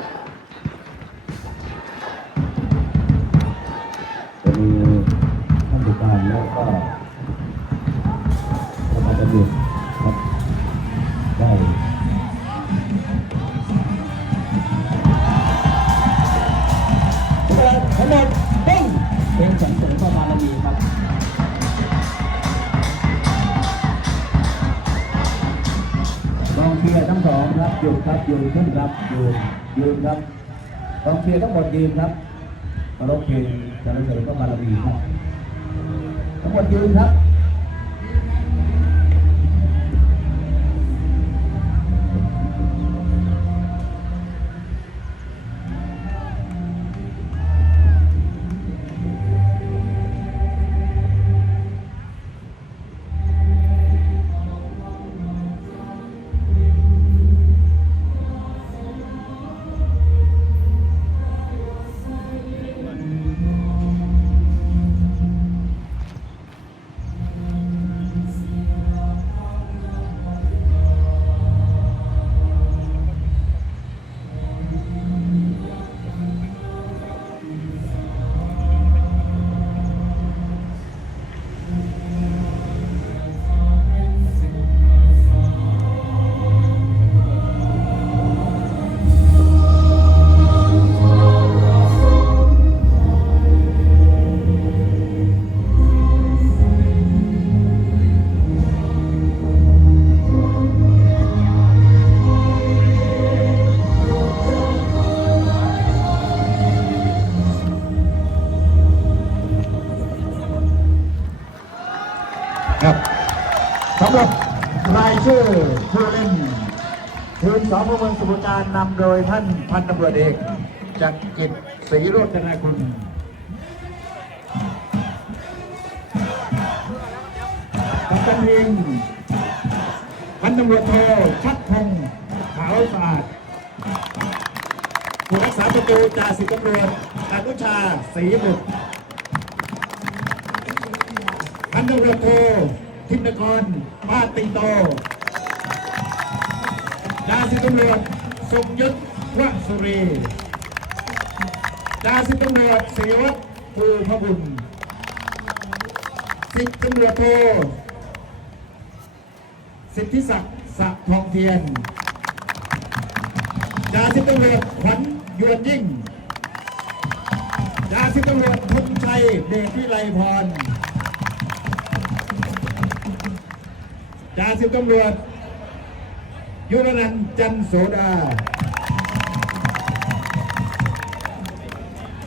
จ ชียร์ทั้งสองครับยืนครับยืนขึ้นครับยืนยืนครับกองเชียร์ทั้งหมดยืนครับเคารพเพลงสรรเสริญพระบารมีครับทั้งหมดยืนครับำหรับรายชื่อผู้เล่นทีมสองพเมืองสมุทรปราการนำโดยท่านพันตำรวจเอกจักรกิจศรีโรจนคุณกัปตันทีมพันตำรวจโทชัดพงศ์ขาวสะอาดผู้รักษาประตูจ่าสิบตำรวจอนุชาศรีบุตรพันตำรวจโท ทิพนกรป้าติโตดาสิบตำรวจสมยุทธวสุรีดาสิบตำรวจศิริวัฒน์ภูพบุญสิบตำรวจโทสิทธิศักดิ์สะทองเทียนดาสิบตำรวจขวัญยวนยิ่งดาสิบตำรวจธงชัยเดชวิไลพร สิบตำรวจยุรนันจันโสดา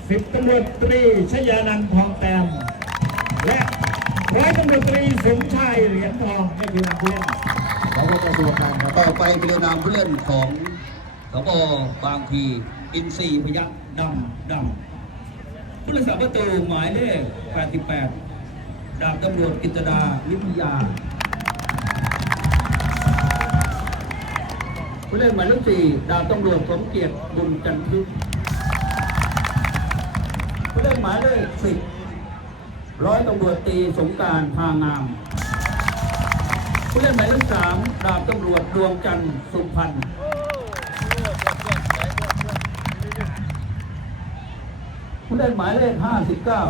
สิบตำรวจตรีชยานันทองแต้มและร้อยตำรวจตรีสมชายเหรียญทองนี่คือเพื่อนขอบคุณตัวการครับต่อไปเป็นนามผู้เล่นของสบบางพีอินซีย์พยัคฆ์ดำดำผู้รักษาประตูหมายเลข 88 ดาบตำรวจกิตดาวิทยา ผู้เล่นหมายเลขสี่ดาบตำรวจสมเกียรติบุญจันทึกผู้เล่นหมายเลขสิบร้อยตำรวจตีสงการพางาม ผู้เล่นหมายเลขสามดาบตำรวจดวงจันทร์สุพรรณผู้เล่นหมายเลขห้าสิบเก้า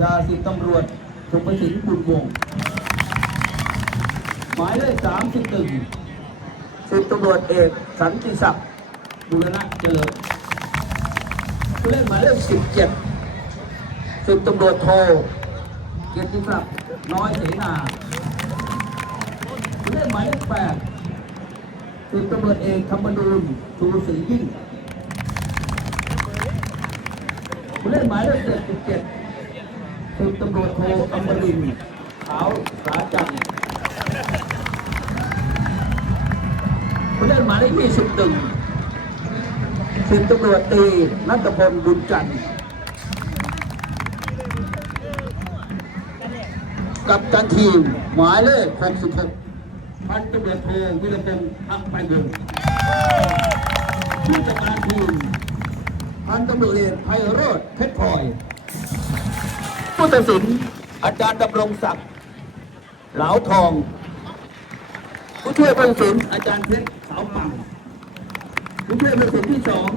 จ่าสิบตำรวจสุภสินบุญวงศ์หมายเลขสามสิบหนึ่ง สิบตำรวจเอกสันติศักดิ์บุรณะเจริญผู้เล่นหมายเลขสิบเจ็ดสิบตำรวจโทเกียรติศักดิ์น้อยเสนาผู้เล่นหมายเลขแปดสิบตำรวจเอกธรรมนูญชูศรียิ่งผู้เล่นหมายเลขเจ็ดสิบเจ็ดสิบตำรวจโทอมรินทร์ขาวสาจันทร์ ผู้เล่นหมายเลขยี่สิบหนึ่งสิบตำรวจตีนัทพลบุญจันทร์กับตันทีมหมายเลข66พันตำรวจโทวิรพงศ์อักไปบุญผู้จัดการทีมพันตำรวจเอกไพโรธเพชรพลอย ผู้ตัดสินอาจารย์ดำรงศักดิ์เหลาทอง ผู้ช่วยผู้สินอาจารย์เพชรสาวปังผู้ช่วยผู้สินที่สอง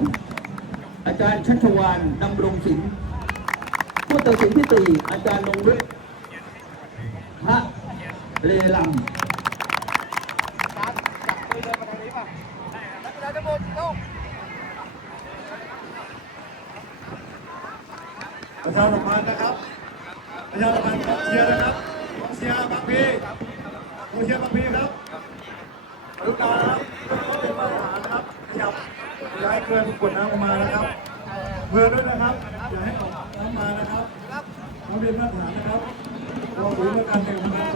อาจารย์ชัชวานดำรงศิลป์ผู้ตัดสินที่สี่อาจารย์นงฤทธิ์พระเลลำประชาสัมพันธ์นะครับประชาสัมพันธ์กองเชียร์นะครับกองเชียร์บางพีกองเชียร์บางพีครับ กรุณานะครับเป็นมาตรฐานนะครับขยับย้าให้เกินกดน้ำออกมานะครับเพื่อด้วยนะครับอย่าให้ออกน้ำมานะครับน้องเป็นมาตรฐานนะครับรวมถึงเพื่อการแข่งขันะครับ